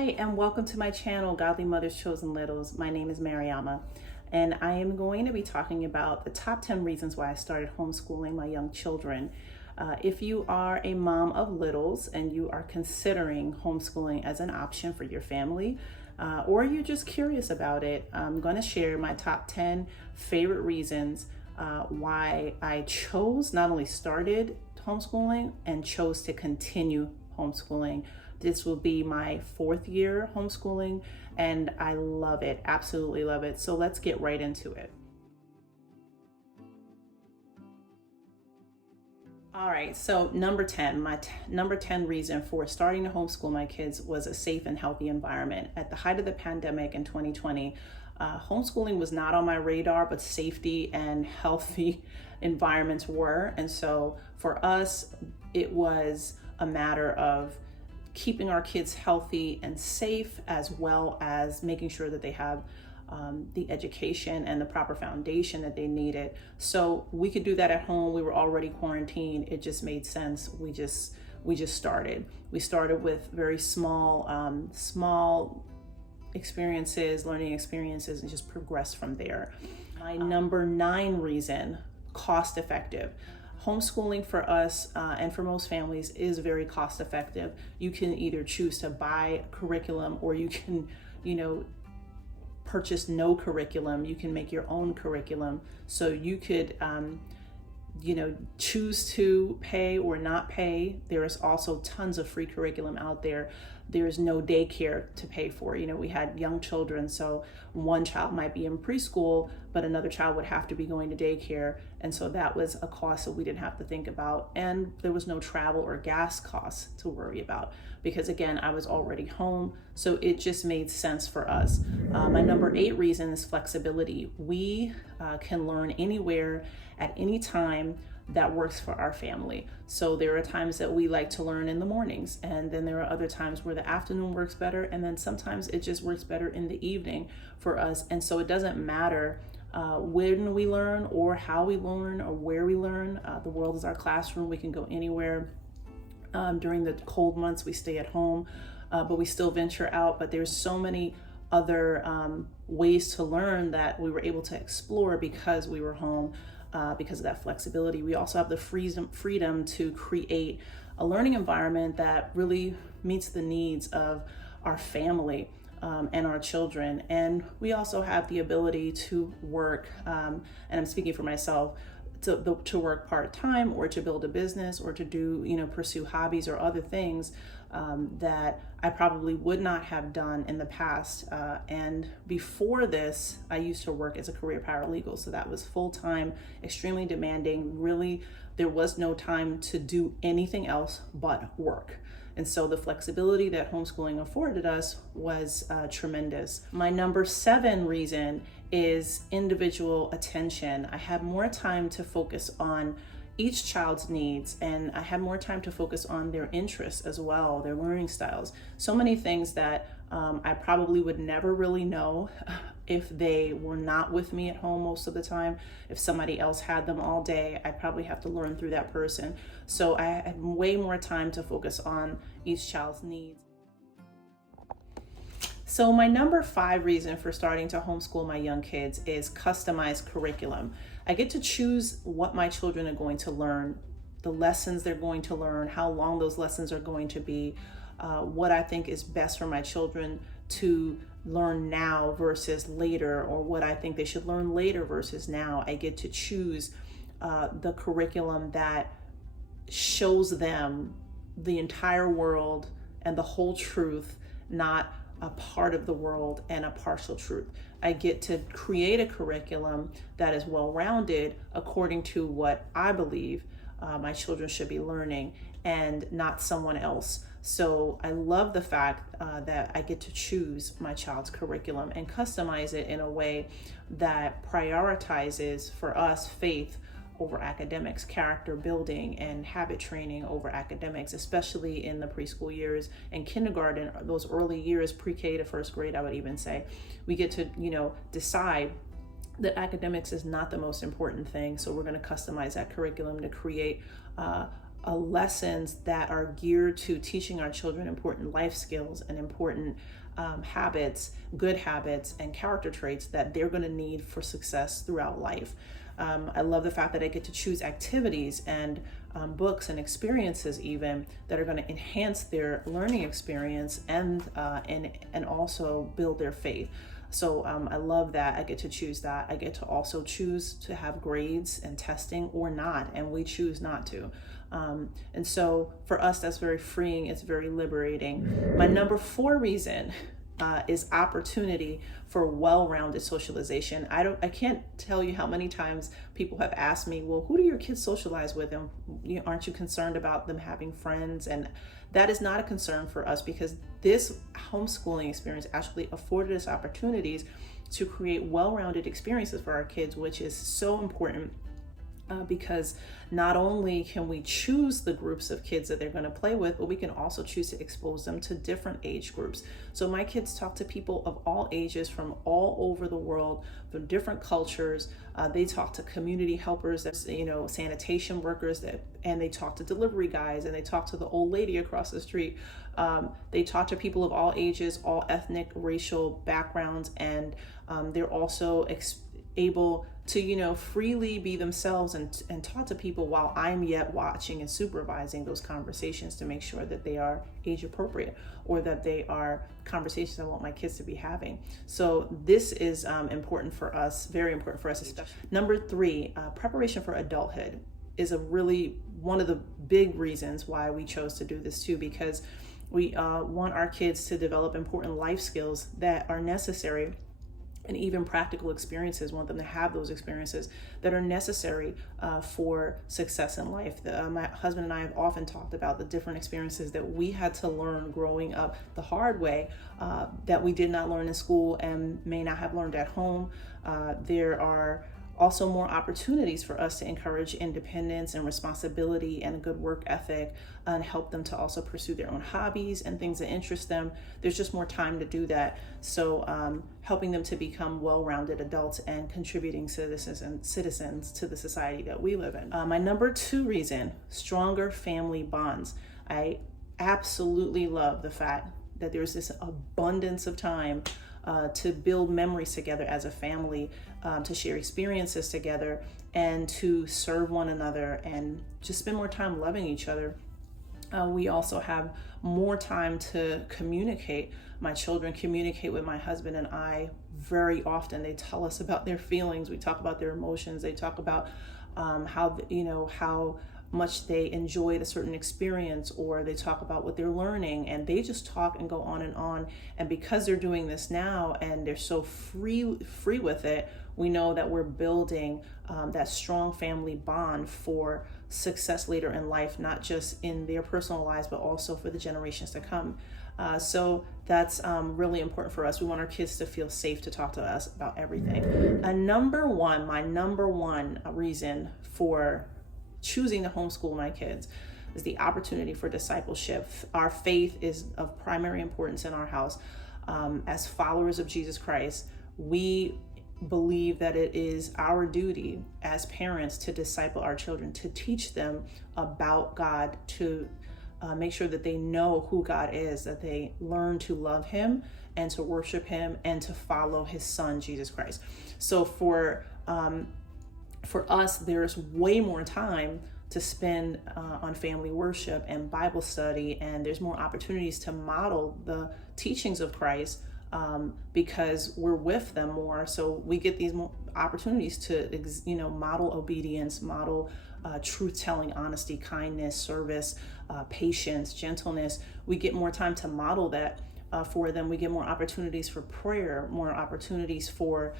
Hi, and welcome to my channel, Godly Mothers Chosen Littles. My name is Mariama, and I am going to be talking about the top 10 reasons why I started homeschooling my young children. If you are a mom of littles and you are considering homeschooling as an option for your family, or you're just curious about it, I'm going to share my top 10 favorite reasons why I chose, not only started homeschooling, and chose to continue homeschooling. This will be my 4th year homeschooling, and I love it, absolutely love it. So let's get right into it. All right, so number 10, number 10 reason for starting to homeschool my kids was a safe and healthy environment. At the height of the pandemic in 2020, homeschooling was not on my radar, but safety and healthy environments were. And so for us, it was a matter of keeping our kids healthy and safe, as well as making sure that they have the education and the proper foundation that they needed. So we could do that at home. We were already quarantined. It just made sense. We just started. We started with very small experiences, learning experiences, and just progressed from there. My number 9 reason, cost effective. Homeschooling for us and for most families is very cost effective. You can either choose to buy curriculum, or you can, purchase no curriculum. You can make your own curriculum. So you could, choose to pay or not pay. There is also tons of free curriculum out there. There is no daycare to pay for. We had young children, so one child might be in preschool, but another child would have to be going to daycare. And so that was a cost that we didn't have to think about. And there was no travel or gas costs to worry about, because again, I was already home. So it just made sense for us. My number 8 reason is flexibility. We can learn anywhere at any time that works for our family. So there are times that we like to learn in the mornings, and then there are other times where the afternoon works better, and then sometimes it just works better in the evening for us. And so it doesn't matter when we learn or how we learn or where we learn. The world is our classroom. We can go anywhere. During the cold months, we stay at home, but we still venture out. But there's so many other ways to learn that we were able to explore because we were home. Because of that flexibility. We also have the freedom to create a learning environment that really meets the needs of our family and our children. And we also have the ability to work, and I'm speaking for myself, to work part-time, or to build a business, or to do, pursue hobbies or other things that I probably would not have done in the past. And before this, I used to work as a career paralegal. So that was full-time, extremely demanding. Really, there was no time to do anything else but work. And so the flexibility that homeschooling afforded us was tremendous. My number 7 reason is individual attention. I had more time to focus on each child's needs, and I had more time to focus on their interests as well, their learning styles. So many things that I probably would never really know if they were not with me at home most of the time. If somebody else had them all day, I'd probably have to learn through that person. So I had way more time to focus on each child's needs. So my number 5 reason for starting to homeschool my young kids is customized curriculum. I get to choose what my children are going to learn, the lessons they're going to learn, how long those lessons are going to be, what I think is best for my children to learn now versus later, or what I think they should learn later versus now. I get to choose the curriculum that shows them the entire world and the whole truth, not a part of the world and a partial truth. I get to create a curriculum that is well-rounded according to what I believe my children should be learning, and not someone else. So I love the fact that I get to choose my child's curriculum and customize it in a way that prioritizes for us faith over academics, character building and habit training over academics, especially in the preschool years and kindergarten, those early years, pre-K to first grade, I would even say. We get to, decide that academics is not the most important thing. So we're going to customize that curriculum to create lessons that are geared to teaching our children important life skills and important habits, good habits, and character traits that they're going to need for success throughout life. I love the fact that I get to choose activities and books and experiences even that are going to enhance their learning experience and also build their faith. So I love that I get to choose that. I get to also choose to have grades and testing or not, and we choose not to. And so for us, that's very freeing. It's very liberating. My number 4 reason is opportunity for well-rounded socialization. I can't tell you how many times people have asked me, well, who do your kids socialize with? And aren't you concerned about them having friends? And that is not a concern for us, because this homeschooling experience actually afforded us opportunities to create well-rounded experiences for our kids, which is so important. Because not only can we choose the groups of kids that they're going to play with, but we can also choose to expose them to different age groups. So my kids talk to people of all ages from all over the world, from different cultures. They talk to community helpers, sanitation workers, and they talk to delivery guys, and they talk to the old lady across the street. They talk to people of all ages, all ethnic, racial backgrounds, and they're also able to freely be themselves and talk to people while I'm yet watching and supervising those conversations to make sure that they are age appropriate, or that they are conversations I want my kids to be having. So this is important for us, very important for us, especially. Number 3, preparation for adulthood is one of the big reasons why we chose to do this too, because we want our kids to develop important life skills that are necessary, and even practical experiences. Want them to have those experiences that are necessary for success in life. My husband and I have often talked about the different experiences that we had to learn growing up the hard way, that we did not learn in school and may not have learned at home. There are also more opportunities for us to encourage independence and responsibility and a good work ethic, and help them to also pursue their own hobbies and things that interest them. There's just more time to do that. So helping them to become well-rounded adults and contributing citizens to the society that we live in. My number 2 reason, stronger family bonds. I absolutely love the fact that there's this abundance of time to build memories together as a family, to share experiences together, and to serve one another and just spend more time loving each other. We also have more time to communicate. My children communicate with my husband and I very often. They tell us about their feelings. We talk about their emotions. They talk about how much they enjoyed a certain experience, or they talk about what they're learning, and they just talk and go on and on. And because they're doing this now and they're so free with it, we know that we're building that strong family bond for success later in life, not just in their personal lives, but also for the generations to come. So that's really important for us. We want our kids to feel safe to talk to us about everything. My number one reason for choosing to homeschool my kids is the opportunity for discipleship. Our faith is of primary importance in our house. As followers of Jesus Christ, we believe that it is our duty as parents to disciple our children, to teach them about God, to make sure that they know who God is, that they learn to love Him and to worship Him and to follow His Son, Jesus Christ. So for us, there's way more time to spend on family worship and Bible study, and there's more opportunities to model the teachings of Christ because we're with them more. So we get these more opportunities to model obedience, model truth-telling, honesty, kindness, service, patience, gentleness. We get more time to model that for them. We get more opportunities for prayer, more opportunities for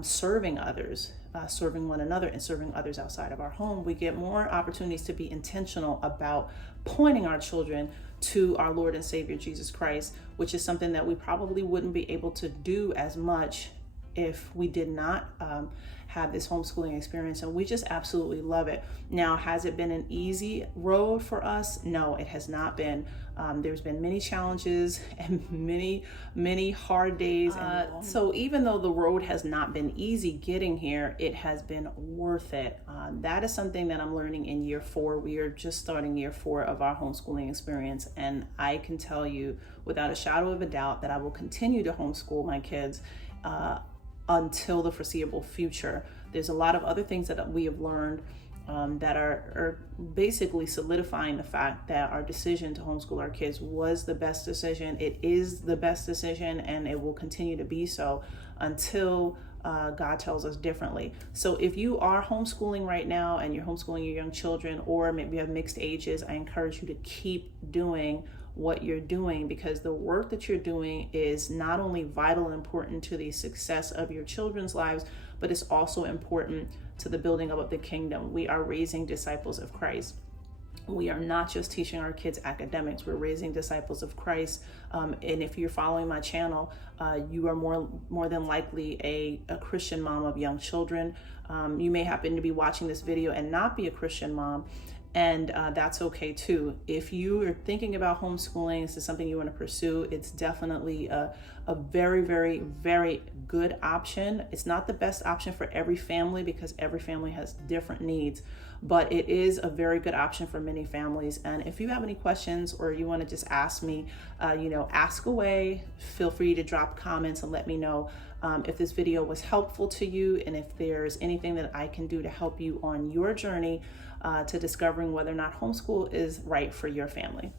serving others, serving one another, and serving others outside of our home. We get more opportunities to be intentional about pointing our children to our Lord and Savior Jesus Christ, which is something that we probably wouldn't be able to do as much if we did not have this homeschooling experience, and we just absolutely love it. Now, has it been an easy road for us? No, it has not been. There's been many challenges and many hard days. So even though the road has not been easy getting here, it has been worth it. That is something that I'm learning in year 4. We are just starting year 4 of our homeschooling experience. And I can tell you without a shadow of a doubt that I will continue to homeschool my kids until the foreseeable future. There's a lot of other things that we have learned that are basically solidifying the fact that our decision to homeschool our kids was the best decision. It is the best decision, and it will continue to be so until God tells us differently. So if you are homeschooling right now and you're homeschooling your young children, or maybe you have mixed ages, I encourage you to keep doing what you're doing, because the work that you're doing is not only vital and important to the success of your children's lives, but it's also important to the building up of the kingdom. We are raising disciples of Christ. We are not just teaching our kids academics, we're raising disciples of Christ. And if you're following my channel, you are more than likely a Christian mom of young children. You may happen to be watching this video and not be a Christian mom, and that's okay too. If you are thinking about homeschooling, this is something you want to pursue, it's definitely a very, very, very good option. It's not the best option for every family because every family has different needs, but it is a very good option for many families. And if you have any questions or you want to just ask me, ask away. Feel free to drop comments and let me know if this video was helpful to you, and if there's anything that I can do to help you on your journey to discovering whether or not homeschool is right for your family.